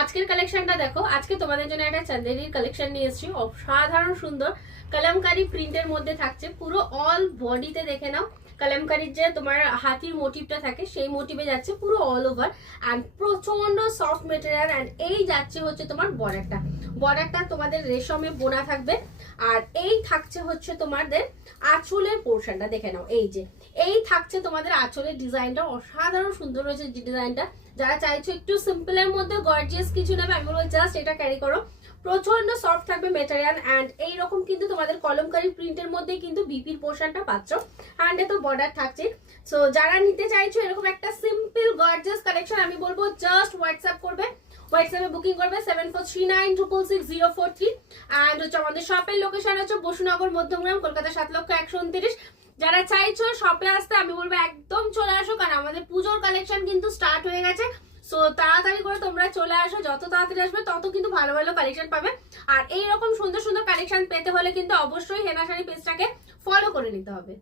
আজকের কালেকশনটা দেখো। আজকে তোমাদের জন্য একটা চান্দেরির কালেকশন নিয়ে এসেছি, অসাধারণ সুন্দর কলমকারি প্রিন্টের মধ্যে থাকছে। পুরো অল বডিতে দেখে নাও কলমকারির যে তোমার হাতির মোটিভটা থাকে সেই মোটিভে যাচ্ছে পুরো অল ওভার, অ্যান্ড প্রচন্ড সফট মেটেরিয়াল। অ্যান্ড এই যাচ্ছে হচ্ছে তোমার বর্ডারটা তোমাদের রেশমে বোনা থাকবে। আর এই থাকছে হচ্ছে তোমাদের আঁচলের পোর্শনটা দেখে নাও। এই থাকছে তোমাদের আঁচলের ডিজাইনটা, অসাধারণ সুন্দর হয়েছে ডিজাইনটা। যারা চাইছো একটু সিম্পলের মধ্যে গর্জিয়াস কিছু নেবে, আমি বলবো জাস্ট এটা ক্যারি করো। প্রচন্ড সফট থাকবে মেটেরিয়াল, অ্যান্ড এইরকম কিন্তু তোমাদের কলমকারি প্রিন্টের মধ্যে কিন্তু বিপির পোর্শনটা পাচ্ছ। হ্যান্ডে তো বর্ডার থাকছে। সো যারা নিতে চাইছো এরকম একটা সিম্পল গর্জিয়াস কালেকশন, আমি বলবো জাস্ট হোয়াটসঅ্যাপ করবে, হোয়াটসঅ্যাপে বুকিং করবে 7439666043। অ্যান্ড হচ্ছে আমাদের শপের লোকেশন হচ্ছে বসুনগর মধ্যমগ্রাম, কলকাতা 7,129,। যারা চাইছো শপে আসতে আমি বলবো একদম চলে আসো, কারণ আমাদের পুজোর কালেকশন কিন্তু স্টার্ট হয়ে গেছে। সো তাড়াতাড়ি করে তোমরা চলে আসো, যত তাড়াতাড়ি আসবে তত কিন্তু ভালো ভালো কালেকশন পাবে। আর এইরকম সুন্দর সুন্দর কালেকশন পেতে হলে কিন্তু অবশ্যই হেনা শাড়ি পেজটাকে ফলো করে নিতে হবে।